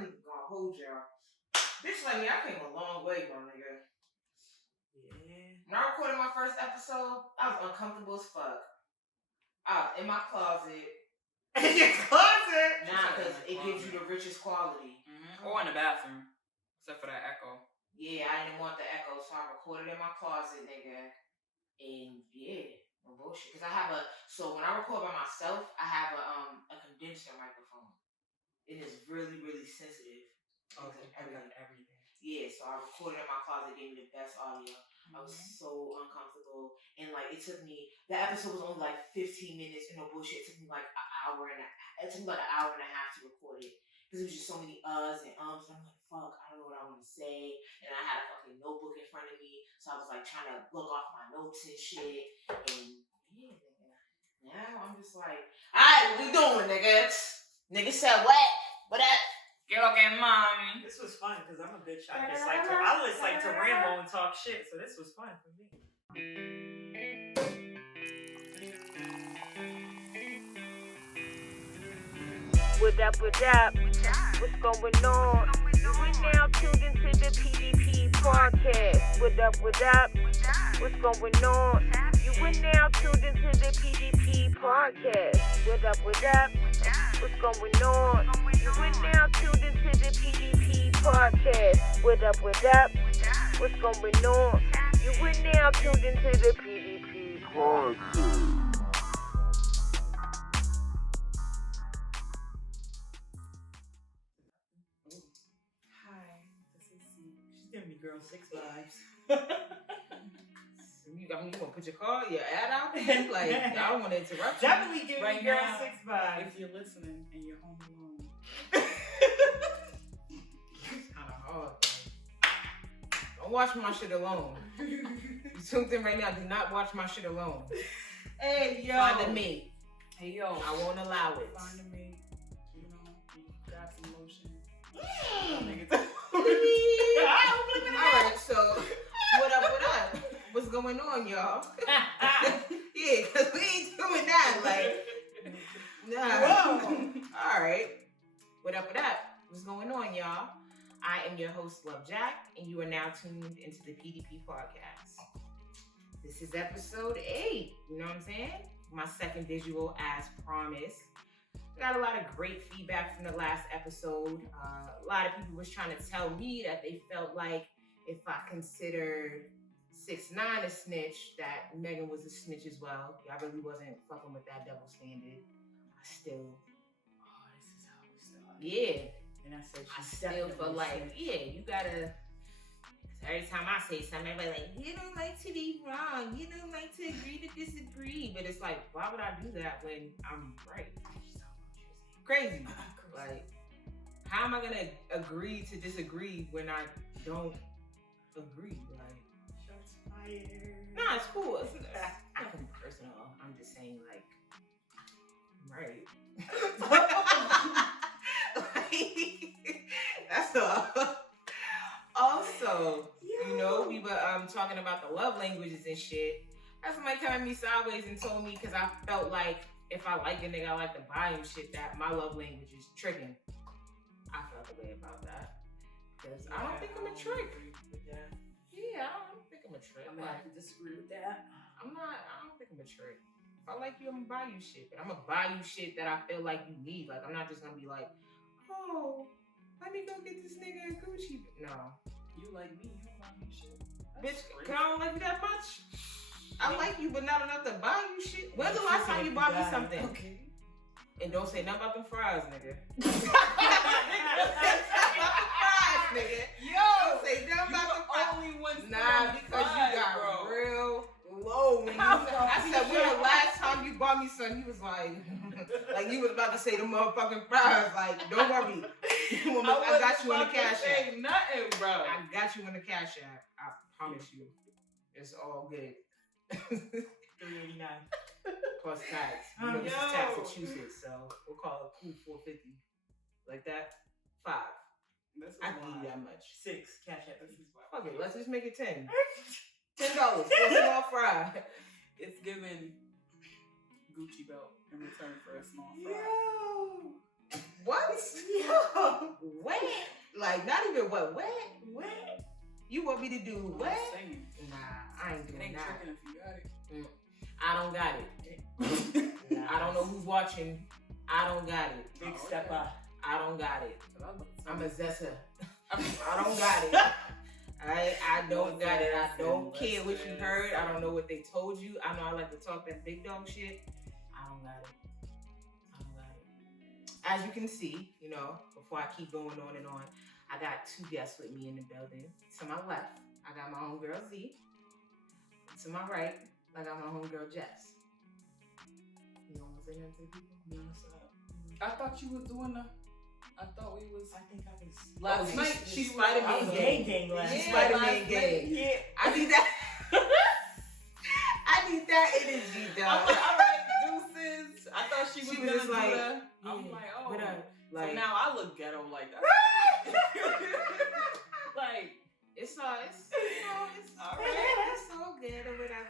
ain't even gonna hold y'all. Bitch like me, I came a long way, my nigga. Yeah. When I recorded my first episode, I was uncomfortable as fuck. I was in my closet. In your closet? Nah, because it gives you the richest quality. Mm-hmm. Or in the bathroom. Except for that echo. Yeah, I didn't want the echo, so I recorded in my closet, nigga. And yeah, no bullshit. Because I have so when I record by myself, I have a condenser microphone. It is really, really sensitive. Okay, everything. Yeah, so I recorded in my closet, gave me the best audio. I was so uncomfortable. And like, it took me, the episode was only like 15 minutes and no bullshit. It took me like an hour and a half to record it. Because it was just so many uhs and ums. And I'm like, fuck, I don't know what I want to say. And I had a fucking notebook in front of me. So I was like trying to look off my notes and shit. And yeah, nigga. Now I'm just like, alright, what we doing, nigga? Nigga said what? What up? Get okay, mommy. This was fun because I'm a bitch. I just like to ramble and talk shit, so this was fun for me. What up, what up? What's going on? You are now tuned into the PDP podcast. What up, what up? What's going on? You are now tuned into the PDP podcast. What up, what up? What's going on? You are now tuned into the PDP podcast. What up, what up? What's going on? You are now tuned into the PDP podcast. Give me girl 6 vibes. You want to put your ad out there? Like, I don't want to interrupt you. Definitely give me girl 6 vibes. If you're listening and you're home alone. It's kind of hard, though. Don't watch my shit alone. You tuned in right now. Do not watch my shit alone. Hey, yo. Find a mate. Hey, yo. I won't allow it. Find a mate. You know, you grab some lotion. Alright, so what up? What's going on, y'all? Yeah, because we ain't doing that. Like, nah. Alright. What up? What's going on, y'all? I am your host, Love Jack, and you are now tuned into the PDP podcast. This is episode 8. You know what I'm saying? My second visual as promised. Got a lot of great feedback from the last episode. A lot of people was trying to tell me that they felt like if I considered 6ix9ine a snitch, that Megan was a snitch as well. I really wasn't fucking with that double standard. This is how we start. Yeah. And I said, I still feel like, you gotta, every time I say something, everybody like, you don't like to be wrong. You don't like to agree to disagree. But it's like, why would I do that when I'm right? Crazy. Like, how am I gonna agree to disagree when I don't agree? Like, shots fired. Nah, it's cool. It's nothing personal. I'm just saying, like, I'm right. Like, that's all. Also, you know, we were talking about the love languages and shit. That's somebody come at me sideways and told me because I felt like if I like a nigga, I like to buy him shit, that my love language is tricking. I felt the way about that. Because I don't think I'm a trick. Yeah, I don't think I'm a trick. I'm gonna have to disagree with that. I don't think I'm a trick. If I like you, I'm gonna buy you shit. But I'm gonna buy you shit that I feel like you need. Like, I'm not just gonna be like, oh, let me go get this nigga a Gucci. No. You like me, you don't buy me shit. Bitch, cause I don't like you that much. I like you, but not enough to buy you shit. When's the last time you bought me something? Okay. And don't say nothing about them fries, nigga. Nigga. Yo! Don't say nothing about them fries. Only one. Nah, because you got real low. When I said, when the last time you bought me something, you was like, like you was about to say the motherfucking fries. Like, don't worry. I got you in the cash app. Say nothing, bro. I got you in the cash app. I promise you. It's all good. $3.89 plus tax. You know, this is Massachusetts, so we'll call it cool $4.50. Like that? 5. I can give you that much. 6 cash app. Fuck it, let's just make it 10. $10 for a small fry. It's giving Gucci belt in return for a small fry. Yo! What? Yo! Wait. Like, not even what? What? What? You want me to do what? I'm saying. Nah, I ain't It doing ain't that. tricking if you got it. I don't got it. I don't know who's watching. I don't got it. Big step up. I don't got it. I'm a zessa. I I don't got it. I don't got it. I don't care what you heard. I don't know what they told you. I know I like to talk that big dog shit. I don't got it. I don't got it. As you can see, you know, before I keep going on and on, I got two guests with me in the building. To my left, I got my homegirl Z. To my right, I got my homegirl Jess. You don't want to say nothing to the people? No, sir. I thought you was doing the. I thought we was. I think I was. Last night She's she Spider-Man was- gang. last She's night. Spider-Man gang. Yeah. I need that. I need that energy, I'm dog. like, all right, deuces. I thought she was She was gonna just do like, that. I'm yeah, like, oh. what up? So Like, now I look ghetto like that. Like, it's all, it's, you know, it's all right. It's so good or whatever.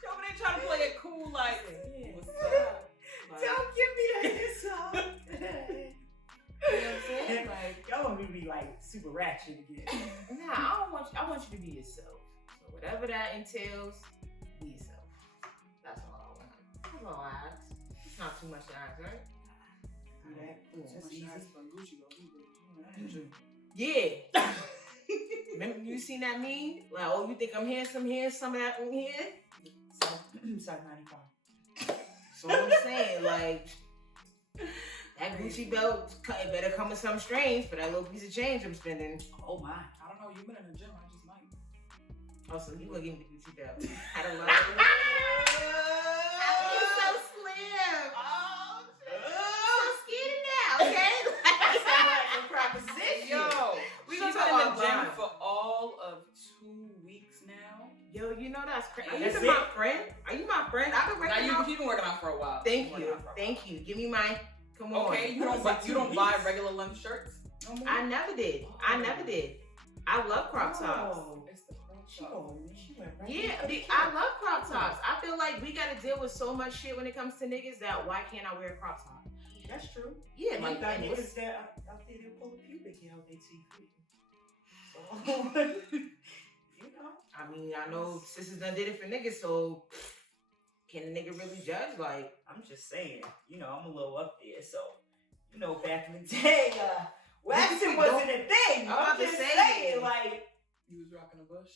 She over there trying to play it cool, like, Yeah. what's up? Like, Don't give me that insult. you know what I'm saying? Like, Y'all want me to be like super ratchet again. nah, I want you to be yourself. So whatever that entails, be yourself. That's all I want. That's all I ask. It's not too much to ask, right? Do that. Yeah. That's easy. Yeah. Remember you seen that meme? Like, oh, you think I'm handsome here, some of that from here? Size 95. So I'm saying, like, that Gucci belt, it better come with something strange for that little piece of change I'm spending. Oh my. I don't know, you've been in the gym, I just might. Oh, so you gonna give me the Gucci belt. I don't know. Oh, so slim. Oh, So skinny now, okay? That sound like a proposition. Yo, We she's gonna been talk in the about gym Vine. for all of 2 weeks now. Yo, you know that's crazy. Are you That's even it? my friend? Are you my friend? I've been Now working out. you've been working out for a while. Thank You've been you. working out for a Thank you. Give me my, come while. on. Okay, you don't buy regular length shirts no more? I never did. I never did. I love crop tops. Oh. It's the crop She top. went right Yeah, into the I love crop tops. I feel like we gotta deal with so much shit when it comes to niggas that why can't I wear a crop top? That's true. Yeah, And like you got and niggas what's- that out there that pull a pubic hair out their teeth. So, you know. I mean, I know sisters done did it for niggas, so can a nigga really judge? Like, I'm just saying, you know, I'm a little up there, so you know, back in the day, waxing wasn't a thing. I'm about to just say saying, it. like You was rocking a bush?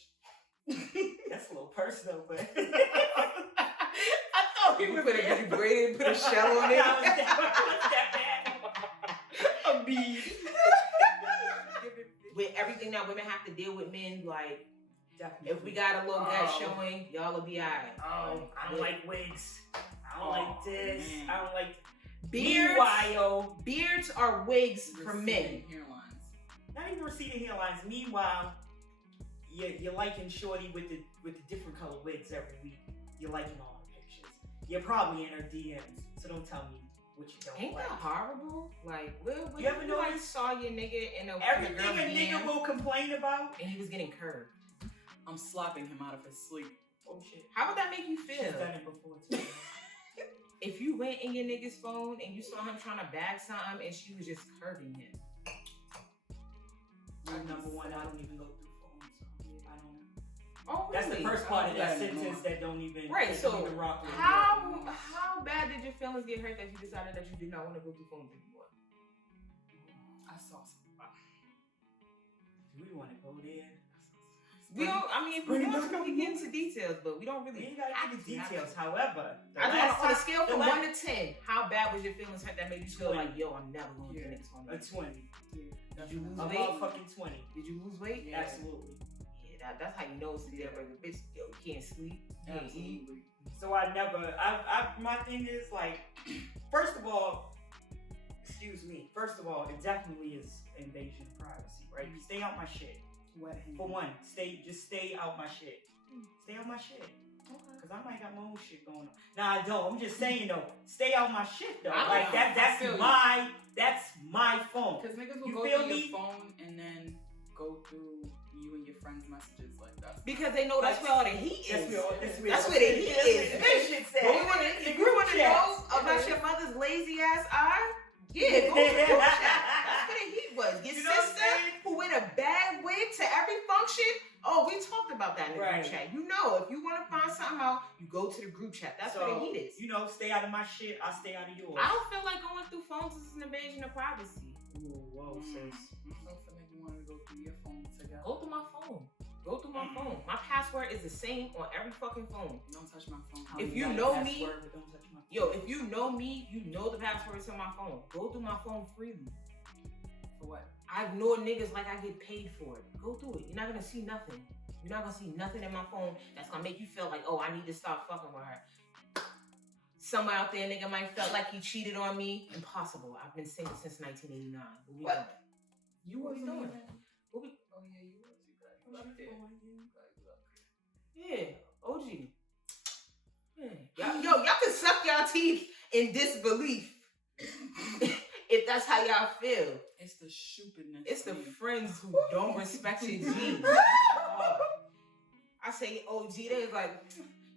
that's a little personal, but I thought you put a braided, put a shell on it. That was that bad. a bead. With everything that women have to deal with men, like Definitely. if we got a little gut Oh. showing, y'all will be alright. I don't like wigs. I don't like this. man. I don't like Beards, Meanwhile, beards are wigs for men. Receding hairlines. not even receding hairlines. Meanwhile, you're liking Shorty with the different color wigs every week. You're liking all the pictures. You're probably in her DMs, so don't tell me what you don't Ain't like. that horrible? Like, what You ever like notice? saw your nigga in a Everything girl a nigga DM will complain about. and he was getting curved. I'm slapping him out of his sleep. Oh shit. How would that make you She's feel? done it before too. If you went in your nigga's phone and you saw him trying to bag something and she was just curving him. Number one, I don't even go through phones, so I don't know. Oh, That's the really? first part of that I don't know. sentence that don't even Right, that so don't even rock with me. how bad did your feelings get hurt that you decided that you did not want to go through phones anymore? I saw something. Do we want to go there? We don't. I mean, if we Bring it want back to, we up. get into details, but we don't We really. ain't gotta have get the to have details. to. However, the I last just on a time- scale the from la- 1 to 10, how bad was your feelings hurt that made you feel 20. like, yo, I'm never going to Yeah. the next one? a 20. Did you lose A weight? motherfucking 20. Did you lose weight? Yeah. Absolutely. Yeah, that's how you know it's a deal breaker. Bitch, yo, you can't sleep, you can't eat. Absolutely. So my thing is like, first of all, excuse me. First of all, it definitely is invasion of privacy, right? Stay out my shit. Wet hand. For one, just stay out my shit. Stay out my shit. Cause I might got my own shit going on. Nah, I don't. I'm just saying though, stay out my shit though. I Like know. that's I feel you. that's my phone. Because niggas will You go feel through me? your phone and then go through you and your friends' messages like that. Because they know that's where all the heat is. That's where the heat is. That shit said. If you want to know about your mother's lazy ass eye, yeah, go to the group chat. That's where the heat was. about that in the group chat. You know, if you want to find something out, you go to the group chat. That's where the heat is. You know, stay out of my shit. I'll stay out of yours. I don't feel like going through phones is an invasion of privacy. Ooh, whoa, sis. I don't feel like you want to go through your phone together. Go through my phone. Go through my phone. My password is the same on every fucking phone. Don't touch my phone. If you know me, don't touch my phone. yo, if you know me, you know the password to my phone. Go through my phone freely. For what? I ignore niggas like I get paid for it. Go through it. You're not gonna see nothing. You're not gonna see nothing in my phone that's gonna make you feel like, oh, I need to stop fucking with her. Somewhere out there, nigga might felt like he cheated on me. Impossible. I've been single since 1989. What? You What we wasn't doing? even. What we? Oh yeah, you was. You got there. Yeah, OG. Yeah. Y'all can suck y'all teeth in disbelief. If that's how y'all feel. It's the stupidness. It's the friends who don't respect your G. I say OG, they was like,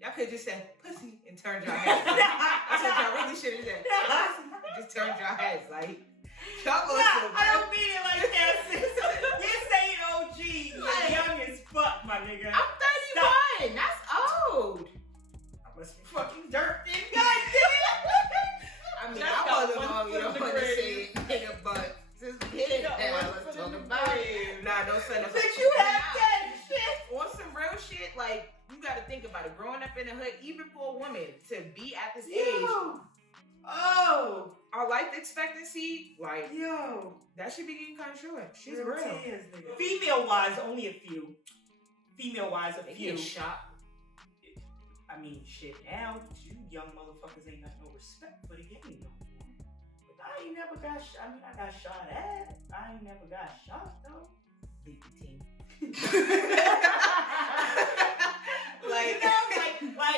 y'all could just say pussy and turn your heads. That's what y'all really should have said. Just turn your heads. Like, y'all going so I don't mean it like that, sis. You're saying OG. You're young as fuck, my nigga. I'm 31. That's old. I must be fucking dirt then, goddamn. I mean, Just I got wasn't one going foot to in the say grave. nigga, but since we hit it, Got let's one foot talk in the about it. grave. Nah, don't say nothing. But you have that shit. On some real shit, like, you gotta think about it. Growing up in the hood, even for a woman to be at this age, Oh. our life expectancy, like, Yo. that should be getting kind of short. She's Real real. tears, nigga. Female-wise, only a few. Female-wise, a They few. get shot. I mean, shit, now, you young motherfuckers ain't got no respect for the game no more. But I ain't never got shot. I mean, I got shot at. I ain't never got shot, though. Leave the team.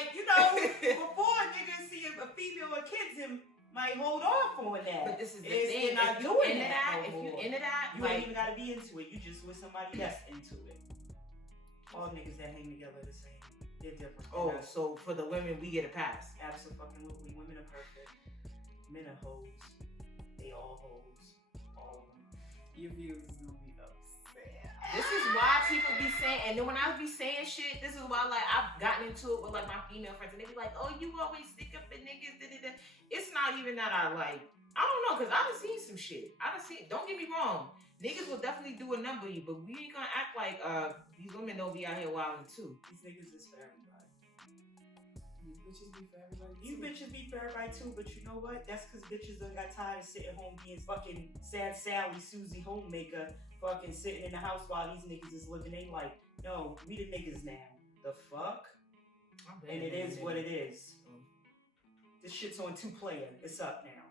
Before niggas see a female or kids, him might hold off on that. But this is the It's- thing. You're not If you doing into that that, no if you more. into that, You like, ain't even gotta be into it. You just with somebody that's into it. All niggas that hang together the same. They're different. oh, so for the women, we get a pass. Absolutely. Women are perfect. Men are hoes. They all hoes. All of them. Your views is gonna be upset. This is why people be saying, and then when I be saying shit, this is why, like, I've gotten into it with, like, my female friends, and they be like, oh, you always stick up for niggas, da-da-da. It's not even that I, like, I don't know, because I done seen some shit. Don't get me wrong, niggas will definitely do a number on you, but we ain't gonna act like, these women don't be out here wilding, too. These niggas is for everybody. These bitches be for everybody. You too. bitches be for everybody too, but you know what? That's because bitches done got tired of sitting home being fucking sad Sally, Susie homemaker, fucking sitting in the house while these niggas is living their life. No, we the niggas now. The fuck? And it is what it is. This shit's on 2-player. It's up now.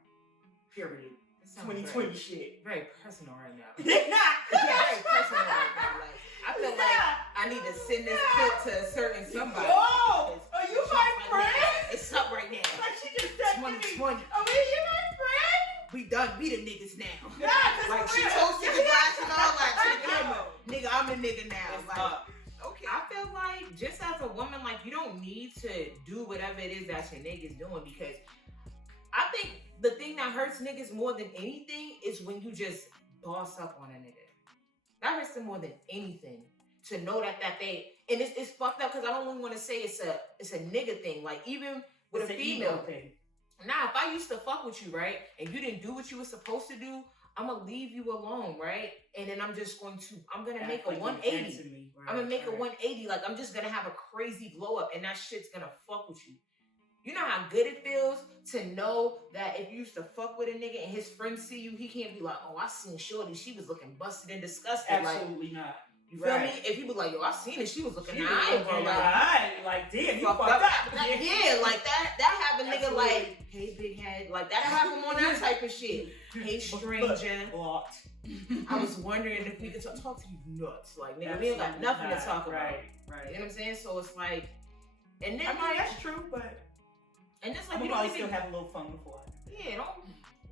Period. 2020 shit. Very personal right now. It's not. Very personal right now. Like, I feel like I need to send this clip to a certain somebody. Whoa! Are you my Like, friend? it's up right now. Like she just said to me. 2020. Oh, you my friend? We done. We the niggas now. Yeah, that's Like, for she real. toasted the glass and all that to the I camera. know. Nigga, I'm a nigga now. It's Like, up. okay. I feel like just as a woman, like, you don't need to do whatever it is that your niggas doing, because I think the thing that hurts niggas more than anything is when you just boss up on a nigga. That hurts them more than anything. To know that they, and it's fucked up, because I don't even want to say it's a nigga thing. Like, even with It's a an female ego thing. Now, if I used to fuck with you, right, and you didn't do what you were supposed to do, I'm gonna leave you alone, right? And then I'm gonna make a 180. I'm gonna make a 180. Like, I'm just gonna have a crazy glow up, and that shit's gonna fuck with you. You know how good it feels to know that if you used to fuck with a nigga and his friends see you, he can't be like, oh, I seen Shorty, she was looking busted and disgusted. Absolutely not. You feel me? If he was like, yo, I seen it, she was looking alright, bro. Like, damn, you fucked fucked up. up. Yeah, like that have a nigga Absolutely. like, hey, big head. Like, that have him on that type of shit. Hey, stranger. Blocked. I was wondering if we could talk to you nuts. Like, nigga, we ain't got nothing to talk about. Right. You know what I'm saying? So it's like, and then I mean, like, that's true, but and it's like, I'm you probably don't still even, have a little fun before. yeah, don't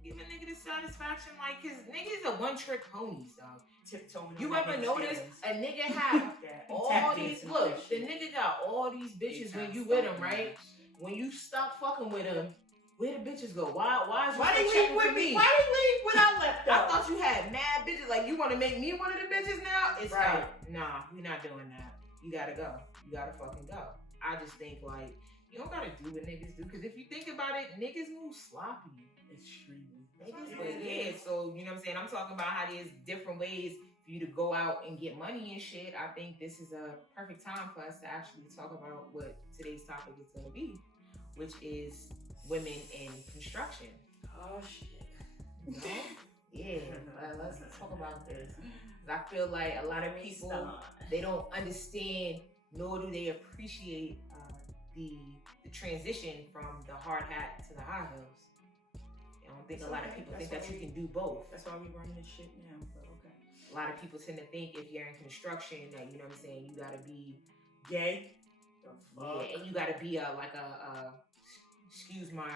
give a nigga the satisfaction, like, cause niggas are one trick ponies, dog. Tiptoeing. You on ever niggas' notice feelings. a nigga have Fuck that. all Tap these, dancing look, with the shit. nigga got all these bitches when you with him, right? When you stop fucking with him, where the bitches go? Why is you Why still they checking leave for with me? me? Why they leave when I left I out? thought you had mad bitches. Like, you want to make me one of the bitches now? It's Right. like, nah, we not doing that. you gotta go. You gotta fucking go. I just think like you don't gotta do what niggas do because if you think about it, niggas move sloppy. Extremely. Niggas, but yeah. So you know what I'm saying. I'm talking about how there's different ways for you to go out and get money and shit. I think this is a perfect time for us to actually talk about what today's topic is gonna be, which is women in construction. Oh shit. You know? Yeah, let's talk about this. I feel like a lot of people, they don't understand nor do they appreciate the transition from the hard hat to the high heels. I don't think a lot of people think that you can do both. That's why we running this shit now, but okay. A lot of people tend to think if you're in construction that, you know what I'm saying, you gotta be gay. Yeah, and you gotta be excuse my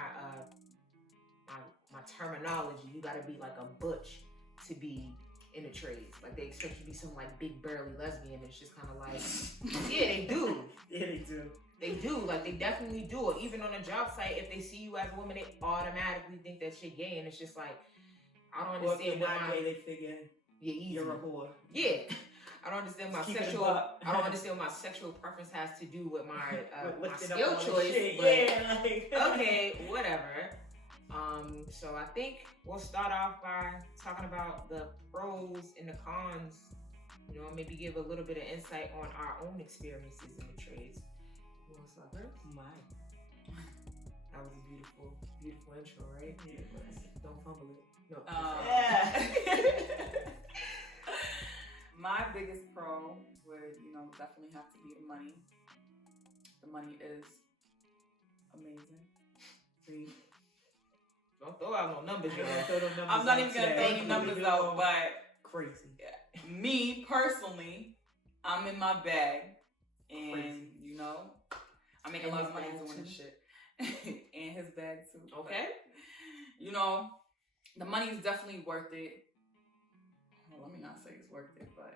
terminology, you gotta be like a butch to be in the trades. Like they expect you to be some like big burly lesbian. It's just kind of like, yeah, they do. Yeah, they do. They do. Like they definitely do it. Even on a job site, if they see you as a woman, they automatically think that shit gay, and it's just like, I don't understand why gay. They figure you're a whore. Yeah. I don't understand my sexual. I don't understand what my sexual preference has to do with my my skill choice. But, yeah. Like, okay, whatever. So I think we'll start off by talking about the pros and the cons. You know, maybe give a little bit of insight on our own experiences in the trades. You want to start first? That was a beautiful, beautiful intro, right? Yeah. Don't fumble it. No. Yeah. My biggest pro would, definitely have to be the money. The money is amazing. See? Don't throw out no numbers, y'all. I'm not even gonna throw any numbers out, but crazy. Yeah. Me personally, I'm in my bag, and Crazy. I make a lot of money doing this shit. And his bag too. Okay. But, the money is definitely worth it. Well, let me not say it's worth it, but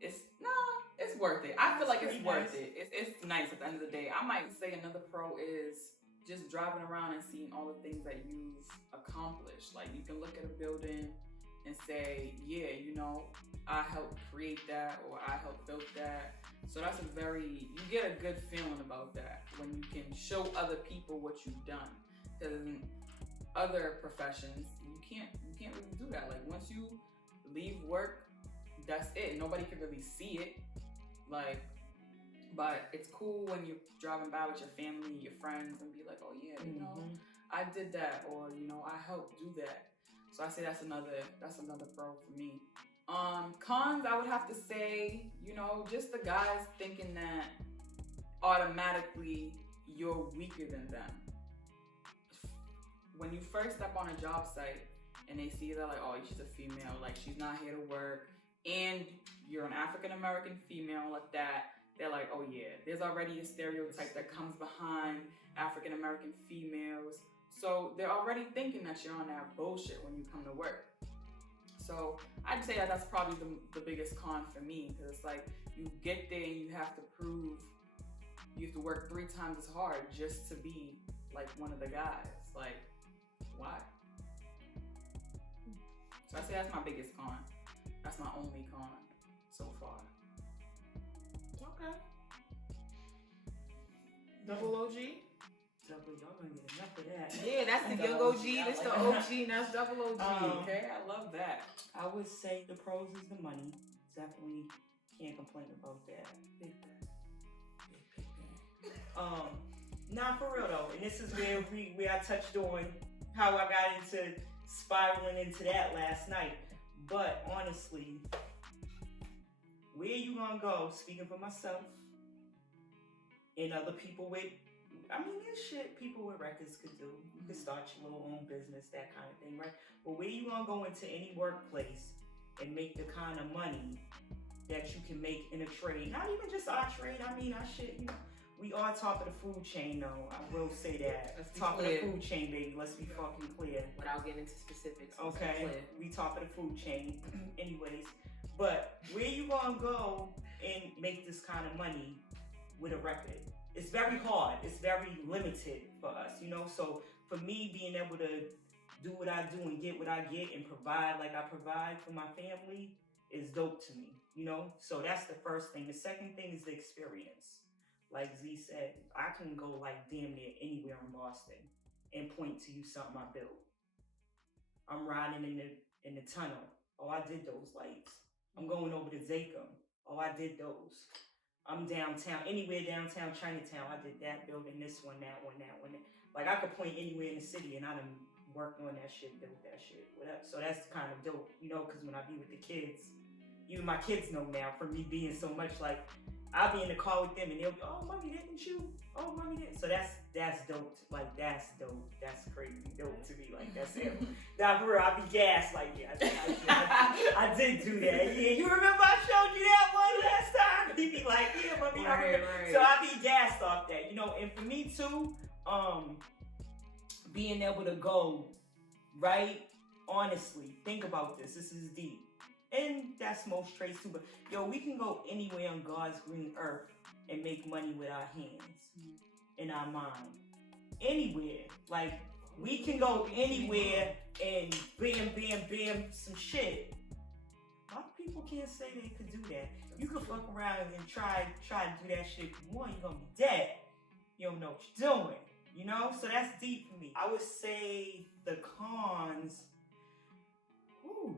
it's worth it. I feel like it's worth it. It's nice at the end of the day. I might say another pro is just driving around and seeing all the things that you've accomplished. Like you can look at a building and say, yeah, I helped create that or I helped build that. So that's you get a good feeling about that when you can show other people what you've done. Because in other professions, you can't really do that. Like once you leave work, that's it. Nobody can really see it. But it's cool when you're driving by with your family, your friends, and be like, oh yeah, I did that, or I helped do that. So I say that's another pro for me. Cons, I would have to say, just the guys thinking that automatically you're weaker than them. When you first step on a job site and they see that like, oh, she's a female, like she's not here to work, and you're an African American female like that, they're like, oh yeah, there's already a stereotype that comes behind African American females. So they're already thinking that you're on that bullshit when you come to work. So I'd say that's probably the biggest con for me, because it's like you get there and you have to work 3 times as hard just to be like one of the guys. Like, why? So I'd say that's my biggest con. That's my only con so far. Okay. Double OG? Y'all gonna get enough of that. Yeah, that's the young OG, that's the OG, and that's double OG. Okay, I love that. I would say the pros is the money. Definitely can't complain about that. Big bang. Nah, for real though, and this is where I touched on how I got into spiraling into that last night. But honestly, where you gonna go, speaking for myself and other people with, there's shit people with records could do. You could start your little own business, that kind of thing, right? But where you gonna go into any workplace and make the kind of money that you can make in a trade? Not even just our trade, our shit, we are top of the food chain though. I will say that. Top of the food chain, baby. Let's be fucking clear. Without getting into specifics. Okay, we top of the food chain. Anyways, but where you gonna go and make this kind of money with a record? It's very hard. It's very limited for us, So for me, being able to do what I do and get what I get and provide like I provide for my family, is dope to me, you know? So that's the first thing. The second thing is the experience. Like Z said, I can go like damn near anywhere in Boston and point to you something I built. I'm riding in the tunnel. Oh, I did those lights. I'm going over to Zachem. Oh, I did those. I'm downtown, anywhere downtown Chinatown. I did that building, this one, that one, that one. Like I could point anywhere in the city and I done worked on that shit, built that shit, whatever. So that's kind of dope, you know, because when I be with the kids, even my kids know now from me being so much like, I'll be in the car with them and they'll be, oh, mommy, didn't you? Oh, mommy, didn't. So that's dope. Like, that's dope. That's crazy dope to me. Like, that's it. Now, for real, I'll be gassed. Like, yeah, I did do that. Yeah, you remember I showed you that one last time? He'd be like, yeah, mommy, I remember. Right. So I'll be gassed off that, you know. And for me, too, being able to go, right? Honestly, think about this. This is deep. And that's most traits too, but yo, we can go anywhere on God's green earth and make money with our hands and our mind. Anywhere. Like, we can go anywhere and bam, bam, bam, some shit. A lot of people can't say they could do that. You can fuck around and try to do that shit. One, you're gonna be dead. You don't know what you're doing. You know? So that's deep for me. I would say the cons,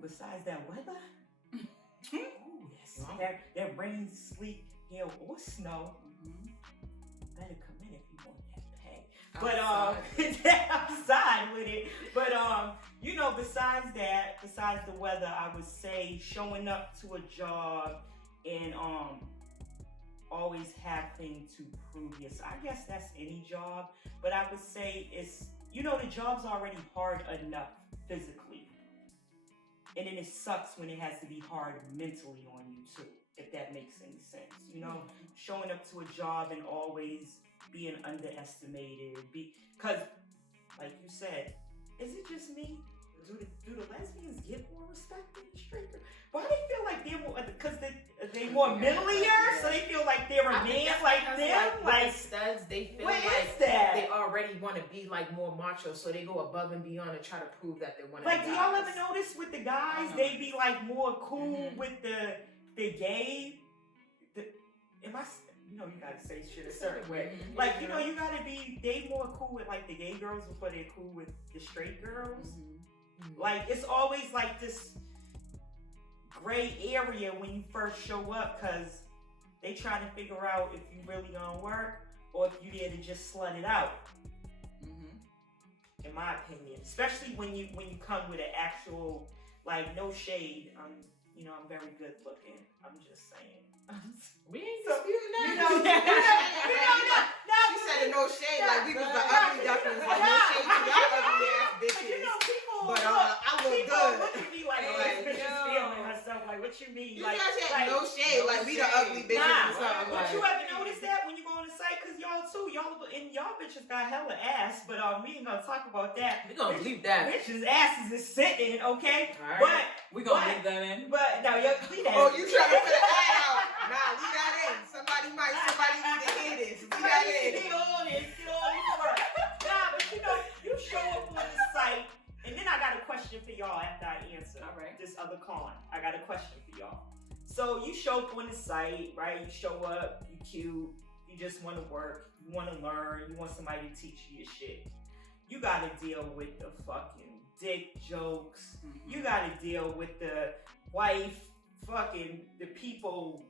besides that weather, that rain, sleet, hail, or snow. Better come in if you want that pay. But outside with it. But you know, besides the weather, I would say showing up to a job and always having to prove yourself. I guess that's any job, but I would say it's, you know, the job's already hard enough physically. And then it sucks when it has to be hard mentally on you too, if that makes any sense. You know, showing up to a job and always being underestimated. Because, like you said, is it just me? Do the lesbians get more respect than the straight girls? Why do they feel like they're more, because they more middleier, so they feel like they're a man like them? Like studs, they feel like they already want to be like more macho, so they go above and beyond and try to prove that they're one of the guys. Like, do y'all ever notice with the guys, they be like more cool with the gay? You know, you gotta say shit a certain way. Like, you know, you gotta be, they more cool with like the gay girls before they're cool with the straight girls. Like, it's always like this gray area when you first show up, because they trying to figure out if you really gonna work or if you there to just slut it out. In my opinion, especially when you come with an actual, like, no shade. You know, I'm very good looking. I'm just saying. We ain't disputing that. You know, she said no shade, like we was the ugly ducklings, like no shade to y'all ugly ass bitches. You know, but I look good. Look at me like bitch is feeling herself. Like, what you mean? You guys had no shade, like we the ugly bitches or something. But you ever notice that when you go on the site? Because y'all bitches got hella ass, but we ain't gonna talk about that. We gonna leave that. Bitches' asses is sitting, okay? Right. But we gonna leave that in. But no, leave that. Oh, you trying to put an ad out? Nah, leave that in. Somebody need to hear this. Leave that in. Get all this work. Nah, but you know, you show up on the site, and then I got a question for y'all after I answer. All right. This other con. I got a question for y'all. So you show up on the site, right? You show up, you cute, you just want to work, you want to learn, you want somebody to teach you your shit. You got to deal with the fucking dick jokes. You got to deal with the wife, the people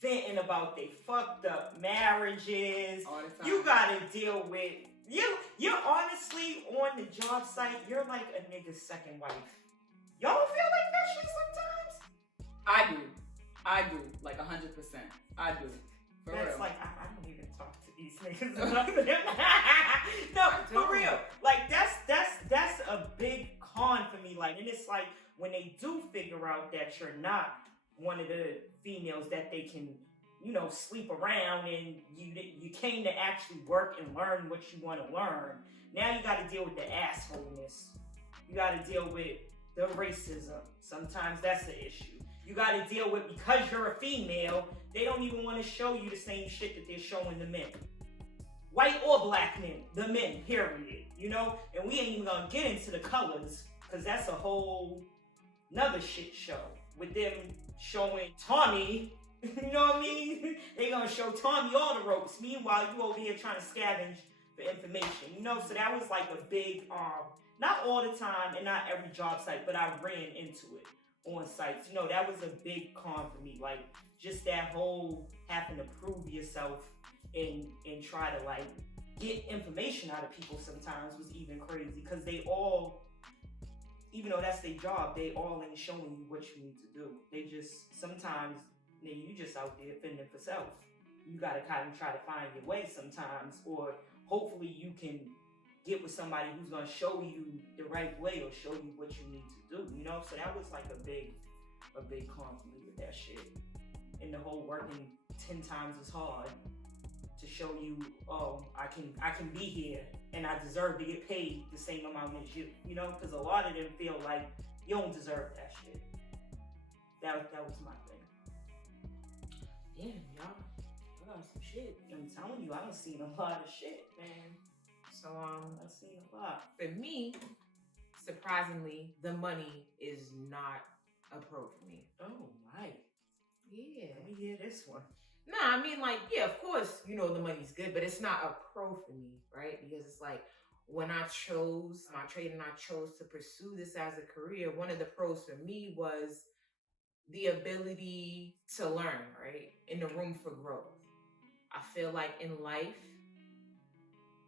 venting about they fucked up marriages. All the time. You got to deal with, you're honestly on the job site, you're like a nigga's second wife. Y'all don't feel like that shit sometimes? I do, like 100%. I do. For That's real. like, I don't even talk to these niggas enough. No, for real. Like, that's a big con for me. Like, and it's like, when they do figure out that you're not one of the females that they can, you know, sleep around, and you came to actually work and learn what you want to learn. Now you got to deal with the assholeness. You got to deal with the racism. Sometimes that's the issue. You got to deal with, because you're a female, they don't even want to show you the same shit that they're showing the men. White or black men, the men, period. You know? And we ain't even going to get into the colors, because that's a whole nother shit show. with them showing Tommy, you know what I mean? They gonna show Tommy all the ropes. Meanwhile, you over here trying to scavenge for information, you know? So that was like a big, not all the time and not every job site, but I ran into it on sites. You know, that was a big con for me. Like, just that whole having to prove yourself and try to like get information out of people sometimes was even crazy, because they all, even though that's their job, they all ain't showing you what you need to do. They just, sometimes, you just out there fending for self. You gotta kind of try to find your way sometimes, or hopefully you can get with somebody who's gonna show you the right way or show you what you need to do, you know? So that was like a big con for me with that shit. And the whole working 10 times as hard to show you, oh, I can be here and I deserve to get paid the same amount as you, you know? Because a lot of them feel like you don't deserve that shit. That was my thing. Damn, y'all got some shit. I'm telling you, I done seen a lot of shit, man. So I've seen a lot. for me, surprisingly, the money is not a pro for me. Oh, right. Yeah. Let me hear this one. Nah, I mean, like, yeah, of course, you know, the money's good, but it's not a pro for me, right? Because it's like, when I chose my trade and I chose to pursue this as a career, one of the pros for me was the ability to learn, right? And the room for growth. I feel like in life,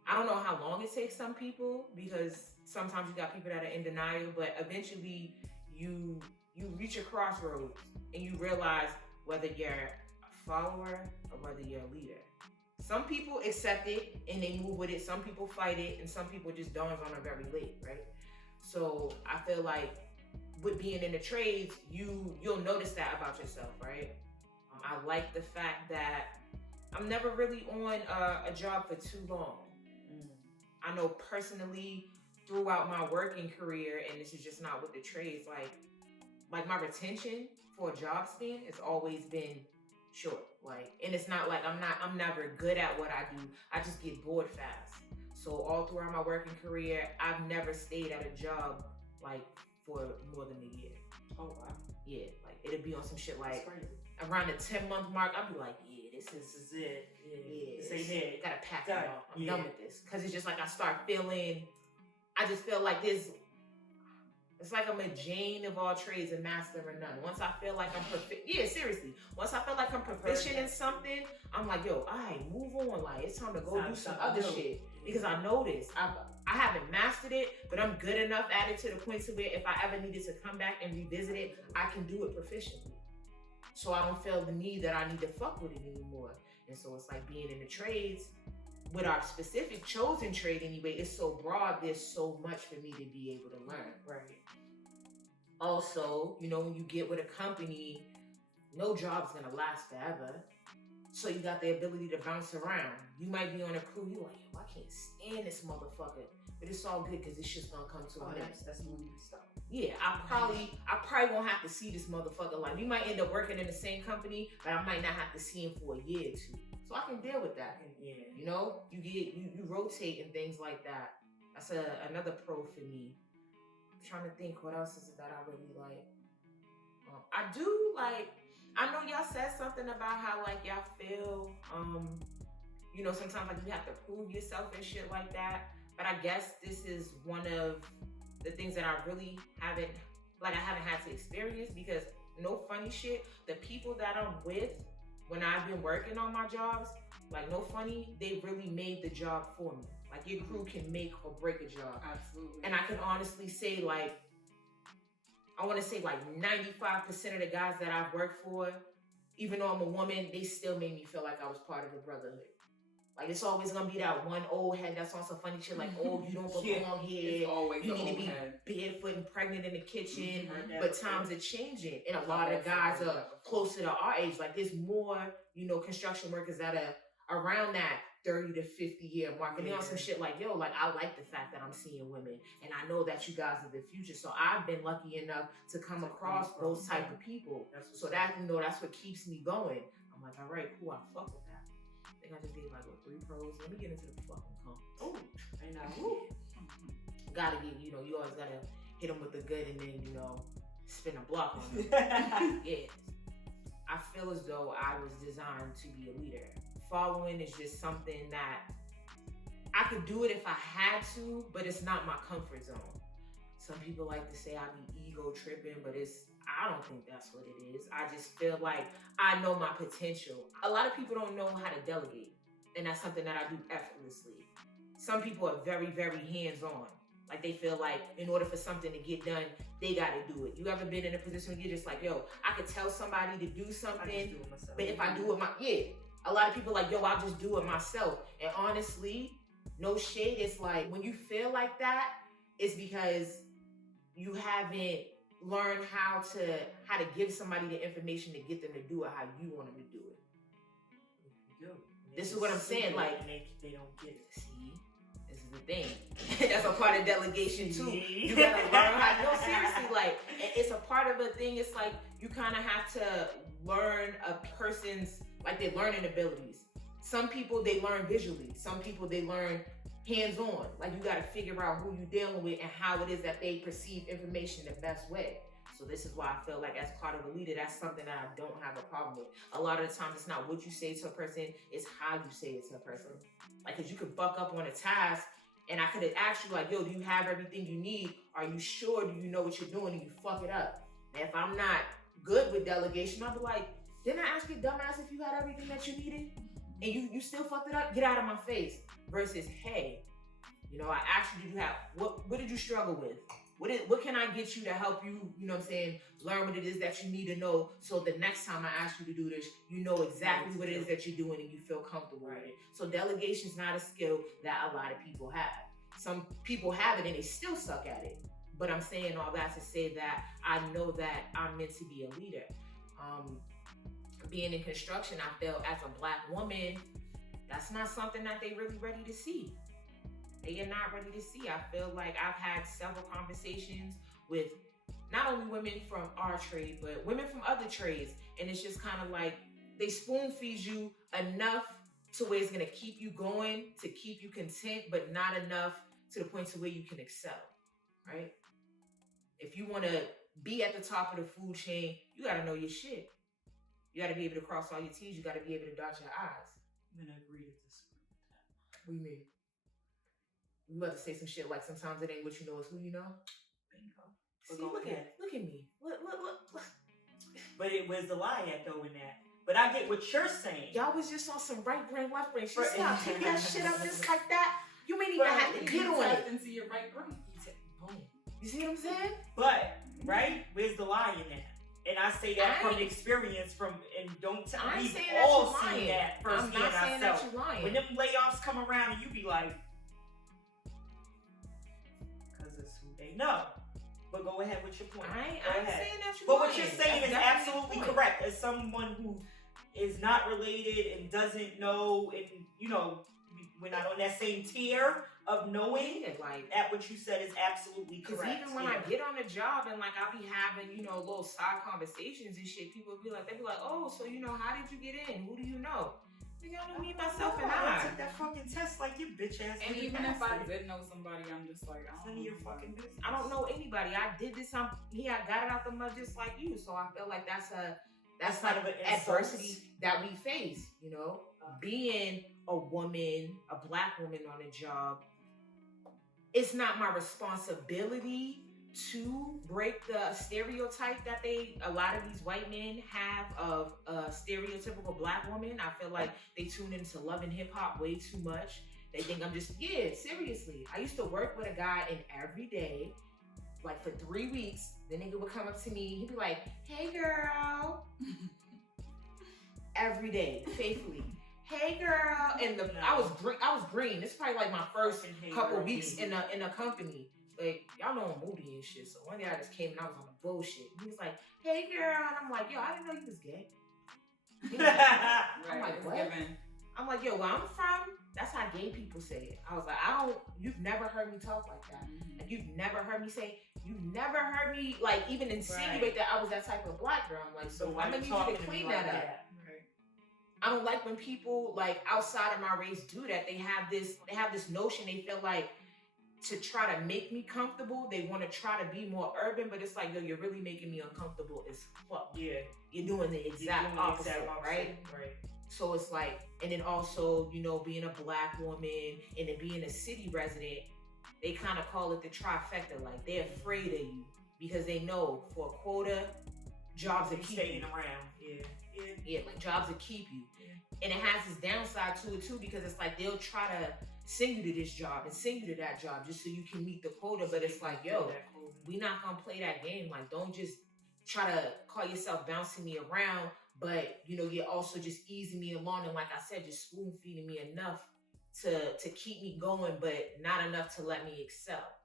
I don't know how long it takes some people, because sometimes you got people that are in denial, but eventually you reach a crossroads and you realize whether you're a follower or whether you're a leader. Some people accept it and they move with it. Some people fight it, and some people just dawns on them very late, right? So I feel like with being in the trades, you'll notice that about yourself, right? I like the fact that I'm never really on a job for too long. I know personally throughout my working career, and this is just not with the trades, like my retention for a job span has always been short. Like, and it's not like I'm never good at what I do. I just get bored fast. So all throughout my working career, I've never stayed at a job like for more than a year. Oh wow. Yeah, like it'll be on some shit like That's crazy. around the 10-month mark. I'll be like, yeah, this is it. yeah, This ain't it. Gotta pack it Done. off. I'm done with this. Cause it's just like I just feel like it's like I'm a Jane of all trades and master of none. Once I feel like I'm seriously. Once I feel like I'm proficient in something, I'm like, yo, move on. Like, it's time to go do some other shit. Because I know this. I haven't mastered it, but I'm good enough at it to the point to where if I ever needed to come back and revisit it, I can do it proficiently. So I don't feel the need that I need to fuck with it anymore. And so it's like being in the trades, with our specific chosen trade anyway, it's so broad, there's so much for me to be able to learn. Right. Also, you know, when you get with a company, no job's gonna last forever. So you got the ability to bounce around. You might be on a crew, you're like, yo, I can't stand this motherfucker. But it's all good because it's just gonna come to an end. That's when you stop. Yeah, I probably won't have to see this motherfucker. Like, we might end up working in the same company, but I might not have to see him for a year or two. So I can deal with that. Yeah. You know, you rotate and things like that. That's another pro for me. I'm trying to think what else is it that I really like. I do like. I know y'all said something about how like y'all feel. You know, sometimes like you have to prove yourself and shit like that. But I guess this is one of the things that I really haven't had to experience, because no funny shit. The people that I'm with when I've been working on my jobs, like no funny, they really made the job for me. Like your crew can make or break a job. Absolutely. And I can honestly say I want to say 95% of the guys that I've worked for, even though I'm a woman, they still made me feel like I was part of the brotherhood. Like, it's always gonna be that one old head that's on some funny shit like, oh, you don't belong here. You need to be barefoot and pregnant in the kitchen. But times are changing. And a lot of guys are closer to our age. Like, there's more, you know, construction workers that are around that 30 to 50 year mark. And they're on some shit like, yo, like, I like the fact that I'm seeing women. And I know that you guys are the future. So I've been lucky enough to come across those type of people. So that, you know, that's what keeps me going. I'm like, all right, cool, I fuck with that. I just gave like 3 pros. Let me get into the fucking comments. Oh, and gotta get, you know, you always gotta hit them with the good and then, you know, spin a block on them. Yeah. I feel as though I was designed to be a leader. Following is just something that I could do it if I had to, but it's not my comfort zone. Some people like to say I be ego tripping, but I don't think that's what it is. I just feel like I know my potential. A lot of people don't know how to delegate, and that's something that I do effortlessly. Some people are very, very hands-on. Like they feel like in order for something to get done, they got to do it. You ever been in a position where you're just like, yo, I could tell somebody to do something, but if I do it a lot of people like, yo, I'll just do it myself. And honestly, no shade, it's like when you feel like that, it's because you haven't learned how to give somebody the information to get them to do it how you want them to do it. This is what I'm saying. Like they don't get it. See, this is the thing. That's a part of delegation too. You gotta learn how. No, seriously, like it's a part of a thing. It's like you kind of have to learn a person's their learning abilities. Some people they learn visually. Some people they learn hands-on. Like you got to figure out who you're dealing with and how it is that they perceive information the best way. So this is why I feel like as part of a leader, that's something that I don't have a problem with. A lot of the times it's not what you say to a person, it's how you say it to a person. Like, cause you can fuck up on a task and I could have asked you like, yo, do you have everything you need? Are you sure? Do you know what you're doing? And you fuck it up. And if I'm not good with delegation, I'll be like, didn't I ask you, dumbass, if you had everything that you needed? And you still fucked it up? Get out of my face. Versus, hey, I asked you, did you have, what did you struggle with? What can I get you to help you, what I'm saying, learn what it is that you need to know so the next time I ask you to do this, you know exactly what it is that you're doing and you feel comfortable with it. So delegation is not a skill that a lot of people have. Some people have it and they still suck at it. But I'm saying all that to say that I know that I'm meant to be a leader. Being in construction, I feel as a Black woman, that's not something that they really ready to see. They are not ready to see. I feel like I've had several conversations with not only women from our trade, but women from other trades. And it's just kind of like they spoon feed you enough to where it's going to keep you going, to keep you content, but not enough to the point to where you can excel, right? If you want to be at the top of the food chain, you got to know your shit. You got to be able to cross all your T's. You got to be able to dot your I's. I'm going to agree to disagree with that. What do you mean? You about to say some shit like sometimes it ain't what you know, it's who you know? Bingo. See, look at me. Look. But it was the lie at though in that. But I get what you're saying. Y'all was just on some right brain, left brain. She said, I'll take that shit up just like that. You may even have to get on it. Into your right brain. Boom. You see what I'm saying? But, right? Where's the lie in that? And I say that from experience, and don't tell me. We've all seen that firsthand ourselves. I'm not saying that you're lying. When them layoffs come around and you be like, because it's who they know. But go ahead with your point. I ain't saying that you're lying. But what you're saying is absolutely correct. As someone who is not related and doesn't know, and we're not on that same tier of knowing, at what you said is absolutely correct. Because even when I get on a job and I'll be having, little side conversations and shit, people be like, oh, so how did you get in? Who do you know? I don't mean myself and I. took that fucking test like you bitch ass. And even if I did know somebody, I'm just like, it's none of your fucking business. I don't know anybody. I did this. I got it out the mud just like you. So I feel like that's kind of an adversity that we face. Being a woman, a Black woman on a job, it's not my responsibility to break the stereotype that a lot of these white men have of a stereotypical Black woman. I feel like they tune into Love and Hip Hop way too much. They think I'm just, seriously. I used to work with a guy and every day, for 3 weeks, the nigga would come up to me, he'd be like, hey girl. Every day, faithfully. Hey girl. And I was green. This is probably my first couple weeks in a company. Y'all know I'm moody and shit. So one day I just came and I was on the bullshit. He was like, hey girl. And I'm like, yo, I didn't know you was gay. I'm like, what? I'm like, yo, where I'm from, that's how gay people say it. I was like, you've never heard me talk like that. Mm-hmm. And you've never heard me say, you've never heard me even insinuate that I was that type of Black girl. I'm like, so I'm gonna need you to clean that up. Right. I don't like when people outside of my race do that. They have this notion, they feel like to try to make me comfortable. They want to try to be more urban, but it's like, yo, you're really making me uncomfortable as fuck. Yeah. You're doing the exact opposite, right? Right. So it's like, and then also, you know, being a black woman and then being a city resident, they kind of call it the trifecta. Like, they're afraid of you because they know for a quota, jobs will keep staying you. around. Yeah, like jobs will keep you. Yeah. And it has this downside to it too, because it's like they'll try to send you to this job and send you to that job just so you can meet the quota. But it's like, yo, we not gonna play that game. Like, don't just try to call yourself bouncing me around, but you know, you're also just easing me along. And like I said, just spoon feeding me enough to keep me going, but not enough to let me excel.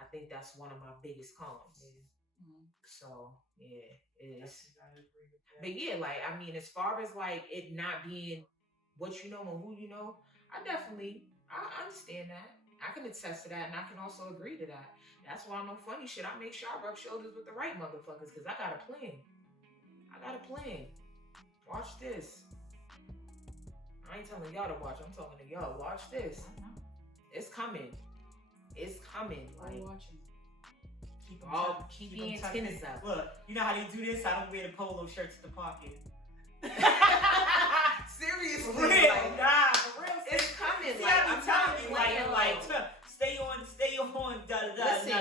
I think that's one of my biggest cons. Yeah. Mm-hmm. So yeah, it is. But yeah, like, I mean, as far as like it not being what you know and who you know, I understand that. I can attest to that, and I can also agree to that. That's why I'm no funny shit. I make sure I rub shoulders with the right motherfuckers, because I got a plan. Watch this. I ain't telling y'all to watch. I'm talking to y'all. Watch this. It's coming. What are you watching? Keep your antennas up. Look, you know how they do this? I don't wear the polo shirts in the pocket. Seriously. For real, nah, for real. It's coming. See, like, I'm telling you, stay on, Listen,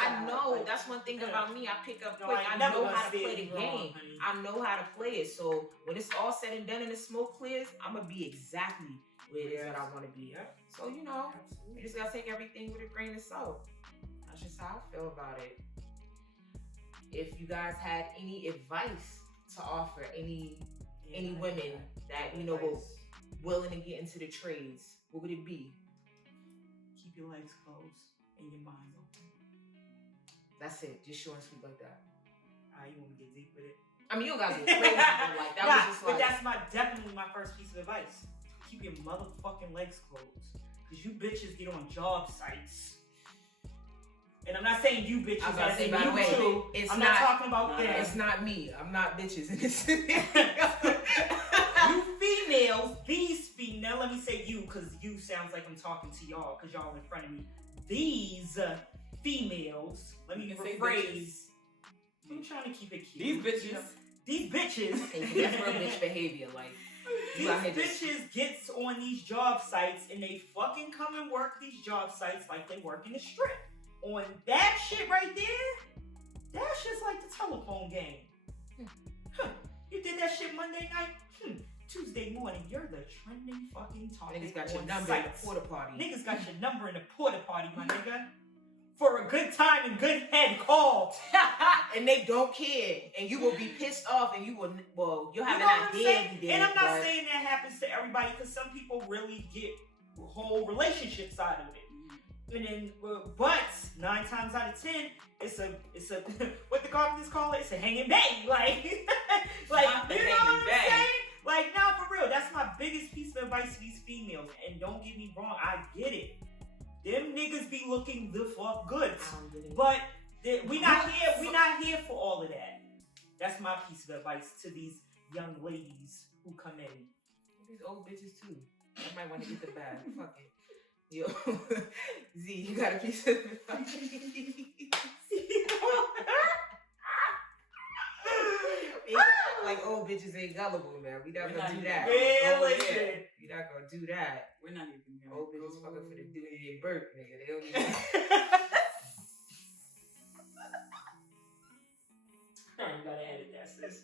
I know that's one thing about me. I pick up quick. I know how to play the game. I know how to play it. So when it's all said and done and the smoke clears, I'm gonna be exactly where it is that I want to be. So you know, you just gotta take everything with a grain of salt. That's just how I feel about it. If you guys had any advice to offer any women that you know were willing to get into the trades, what would it be? Keep your legs closed and your mind open. That's it. Just short and sweet like that. You want to get deep with it? I mean, you don't gotta get crazy, but like that was just like. But that's definitely my first piece of advice. Keep your motherfucking legs closed, cause you bitches get on job sites. And I'm not saying you bitches. I was about to say, by the way, I'm not talking about them. It's not me. I'm not bitches in this. You females, these females. Let me say you, cause you sounds like I'm talking to y'all, cause y'all in front of me. These females. Let me rephrase. I'm trying to keep it cute. These bitches. Hey, that's real bitch behavior. Like these bitches gets on these job sites and they fucking come and work these job sites like they work in the strip. On that shit right there, that's just like the telephone game. You did that shit Monday night? Tuesday morning, you're the trending fucking topic. Niggas got your number in the porta potty. Niggas got your number in the porta potty, my nigga. For a good time and good head call. And they don't care. And you will be pissed off and you'll have an idea you did. And I'm not saying that happens to everybody, because some people really get the whole relationship side of it. And then, but 9 times out of 10, it's a what the governments call it? It's a hanging bang, like you know what I'm saying? Like, no, for real, that's my biggest piece of advice to these females. And don't get me wrong, I get it. Them niggas be looking the fuck good, but we not here for all of that. That's my piece of advice to these young ladies who come in. These old bitches too. I might want to get the bag. Fuck it. Yo, Z, you got a piece of advice? Like old bitches ain't gullible, man. We not gonna do that. We not gonna do that. We're not even gonna. Old bitches fucking for the duty and Burke, nigga. They don't even. You gotta edit that, sis.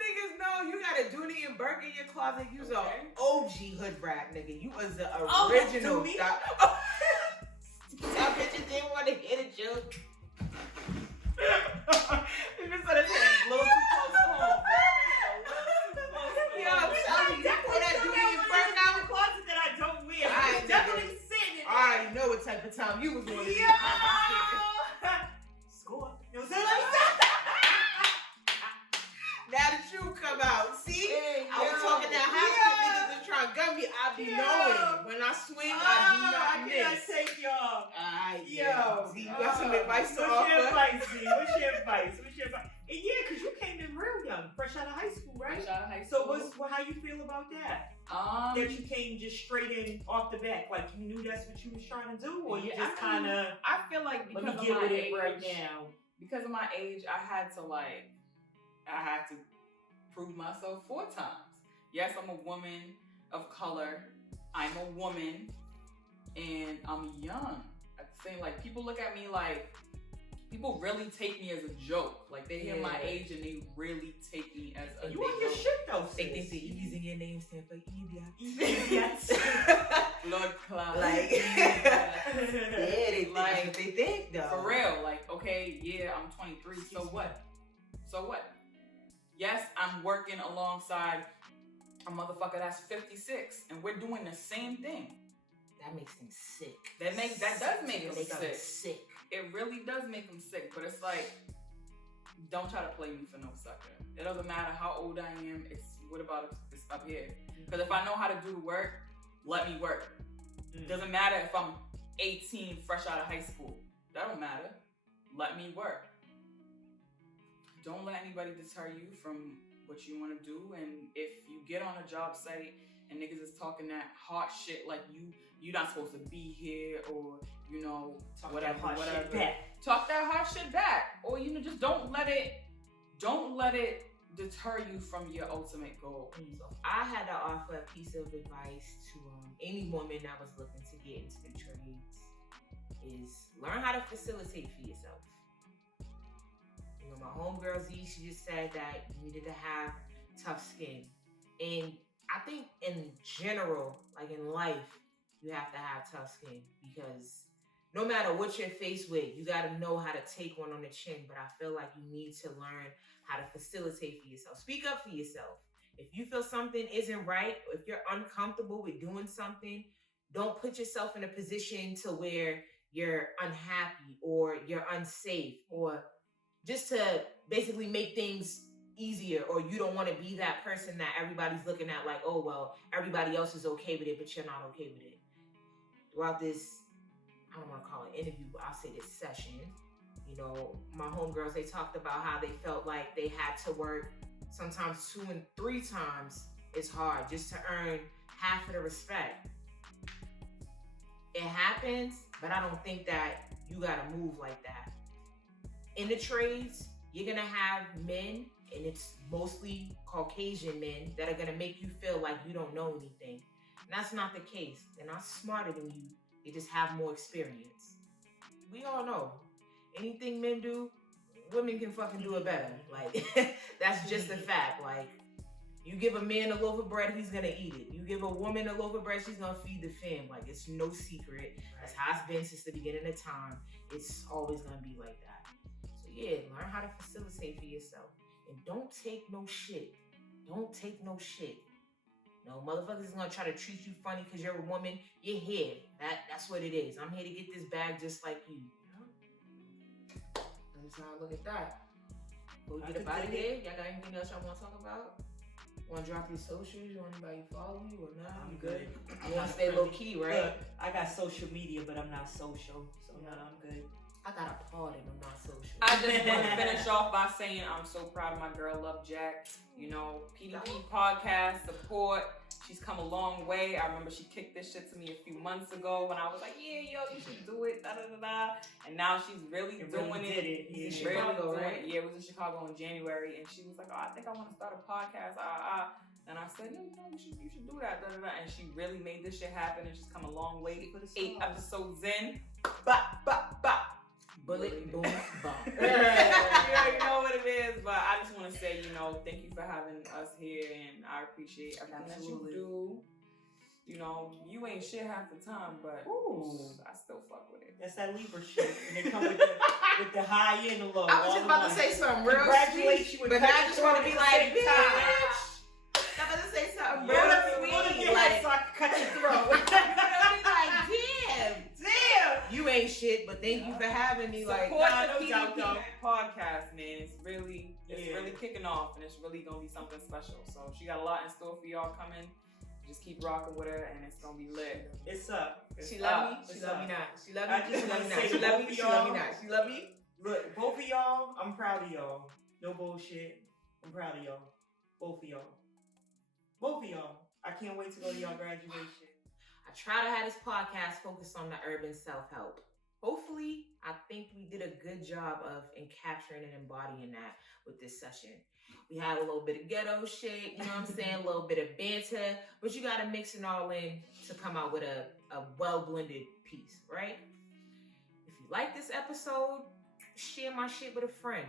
Niggas know you got a Dooney and Burke in your closet. You's a OG hood rat, nigga. You was the original. Y'all bitches didn't want to hear the joke. You just said it a little too close to home. Yo, I'm telling you, pull that Dooney and Burke out of the closet that I don't wear. I definitely sitting in there. I already know what type of time you was on. Score. Now the truth come out. See? I was talking that high school niggas been trying to gun me. I be knowing. When I swing, I do not miss. I can't take y'all. Z, you got some advice to offer? What's your advice, Z? What's your advice? Yeah, because you came in real young, fresh out of high school, right? Fresh out of high school. So how you feel about that? That you came just straight in off the bat, like you knew that's what you was trying to do, or you Yeah, just kind of. I feel like because Let me of get my with age, it right now. because of my age, I had to prove myself 4 times. Yes, I'm a woman of color. I'm a woman, and I'm young. At the same, like people look at me like. People really take me as a joke. Like they hear my age and they really take me as a You on your shit though, sis. They think the E's in your name stand for Idiots. blood clot. Like, yeah, they think, Like, that's what they think though. For real. Like, okay, yeah, I'm 23. So what? So what? Yes, I'm working alongside a motherfucker that's 56, and we're doing the same thing. That makes them sick. That does make them sick. Sick. It really does make them sick, but it's like, don't try to play me for no sucker. It doesn't matter how old I am. It's what about it's up here? Because if I know how to do the work, let me work. Doesn't matter if I'm 18, fresh out of high school. That don't matter. Let me work. Don't let anybody deter you from what you want to do. And if you get on a job site and niggas is talking that hot shit like you're not supposed to be here, or you know, Talk whatever. Shit back. Talk that hot shit back, or you know, just don't let it deter you from your ultimate goal. So I had to offer a piece of advice to any woman that was looking to get into the trades: is learn how to facilitate for yourself. You know, my homegirl Z, she just said that you needed to have tough skin, and I think in general, like in life, you have to have tough skin, because no matter what you're faced with, you got to know how to take one on the chin. But I feel like you need to learn how to facilitate for yourself. Speak up for yourself. If you feel something isn't right, or if you're uncomfortable with doing something, don't put yourself in a position to where you're unhappy or you're unsafe, or just to basically make things easier, or you don't want to be that person that everybody's looking at like, oh, well, everybody else is okay with it, but you're not okay with it. Throughout this, I don't want to call it interview, but I'll say this session, you know, my homegirls, they talked about how they felt like they had to work sometimes 2 and 3 times as hard just to earn half of the respect. It happens, but I don't think that you got to move like that. In the trades, you're going to have men, and it's mostly Caucasian men, that are going to make you feel like you don't know anything. And that's not the case. They're not smarter than you. They just have more experience. We all know. Anything men do, women can fucking do it better. Like, that's just a fact. Like, you give a man a loaf of bread, he's going to eat it. You give a woman a loaf of bread, she's going to feed the fam. Like, it's no secret. That's how it's been since the beginning of time. It's always going to be like that. So, yeah, learn how to facilitate for yourself. And don't take no shit. Don't take no shit. No, motherfuckers is gonna try to treat you funny because you're a woman. You're here. That's what it is. I'm here to get this bag just like you. That's how I look at that. Go get up out of here. Y'all got anything else y'all want to talk about? Want to drop your socials? You want anybody to follow you or not? I'm good. You want to stay low key, right? Look, I got social media, but I'm not social, so no, I'm good. I got a part and I'm not social. I just want to finish off by saying I'm so proud of my girl, Love Jack. You know, PDP podcast support. She's come a long way. I remember she kicked this shit to me a few months ago when I was like, yeah, yo, you should do it, da da da da. And now she's really doing it. Yeah. She's Really Chicago, doing right? Yeah, it was in Chicago in January, and she was like, oh, I think I want to start a podcast. And I said, no, you should do that, da da da. And she really made this shit happen, and she's come a long way. 8 episodes in. Bop, bop, bop. Bullet, boom, bomb. You already know what it is, but I just want to say, you know, thank you for having us here, and I appreciate everything that you do. You know, you ain't shit half the time, but I still fuck with it. That's that Libra shit. And they come with the high and the low. I was just about to say something real sweet, but now I just want to be like, bitch. I'm about to say something real sweet. Like, so I can cut your throat. You ain't shit, but thank you for having me. Like, support the PDP podcast, man. It's really kicking off, and it's really gonna be something special. So she got a lot in store for y'all coming. Just keep rocking with her, and it's gonna be lit. It's up. She love me. She love me not. She love me. She love me not. She love me. She love me not. She love me. Look, both of y'all, I'm proud of y'all. No bullshit. I'm proud of y'all. Both of y'all. Both of y'all. I can't wait to go to y'all graduation. I try to have this podcast focused on the urban self-help. Hopefully, I think we did a good job of capturing and embodying that with this session. We had a little bit of ghetto shit, you know what I'm saying? A little bit of banter, but you gotta mix it all in to come out with a well-blended piece, right? If you like this episode, share my shit with a friend.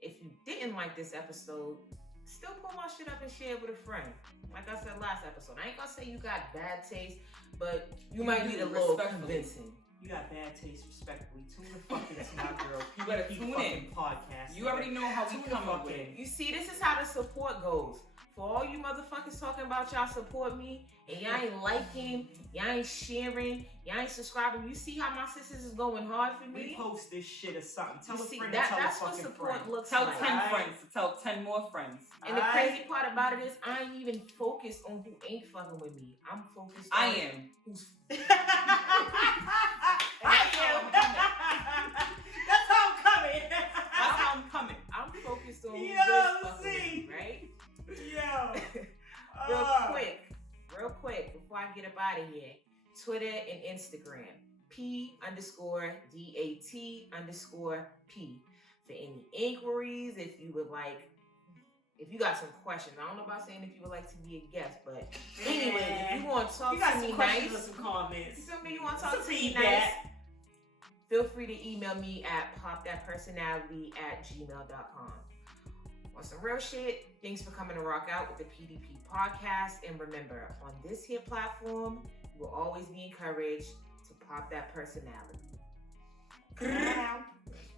If you didn't like this episode, still pull my shit up and share it with a friend. Like I said last episode, I ain't gonna say you got bad taste, but you might need a little convincing. You got bad taste, respectfully. Tune the fuck into my girl. You better tune in. Podcast. You already know how we come up with it. You see, this is how the support goes. For all you motherfuckers talking about y'all support me, and y'all ain't liking, y'all ain't sharing, y'all ain't subscribing. You see how my sisters is going hard for me? We post this shit or something. Tell You a see, friend that's to tell what a fucking support friend. looks Tell like. 10 friends to tell 10 more friends. And the crazy part about it is I ain't even focused on who ain't fucking with me. I'm focused on I am. who's I am. That's how I'm coming. That's how I'm coming. I'm focused on who's Yo, fucking with me, right? Yo. Real quick, before I get up out of here, Twitter and Instagram, P_DAT_P. For any inquiries, if you would like, if you got some questions, I don't know about saying if you would like to be a guest, but anyway, if you want to talk you got to some me questions nice, or some comments. you feel me? You want to Some talk to me feedback. nice, feel free to email me at popthatpersonality@gmail.com. On some real shit, thanks for coming to rock out with the PDP podcast. And remember, on this here platform, you will always be encouraged to pop that personality.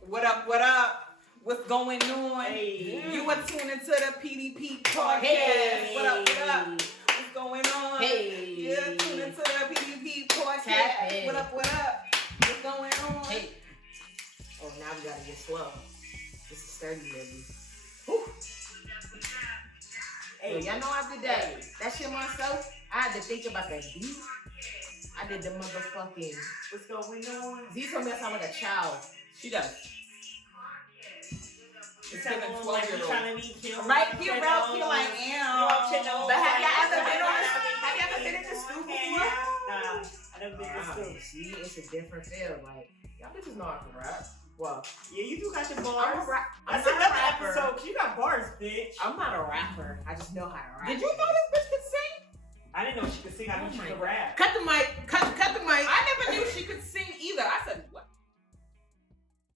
What up, what up? What's going on? Hey. You are tuning to the PDP podcast. Hey. What up, what up? What's going on? Hey. You're tuning to the PDP podcast. Tap in. What up, what up? What's going on? Hey. Oh, now we gotta get slow. This is 30, baby. Whew. Hey. Yo, y'all know I did that shit myself. I had to think about that beat. I did the motherfucking. What's going on? Z told me I sound like a child. She does. It's giving like 12-year-old. trying to meet Kim. Right here, Ralph, you like, You know, ew. But have y'all ever been in the stoop before? Nah, I never been to school. See, it's a different feel. Like, y'all bitches know I can rap. Well, Yeah, you do got your I'm bars. a rap. I'm That's not a another rapper. episode. 'Cause you got bars, bitch. I'm not a rapper. I just know how to rap. Did you know this bitch could sing? I didn't know she could sing. I knew she my could God. rap. Cut the mic. Cut the mic. I never knew she could sing either. I said,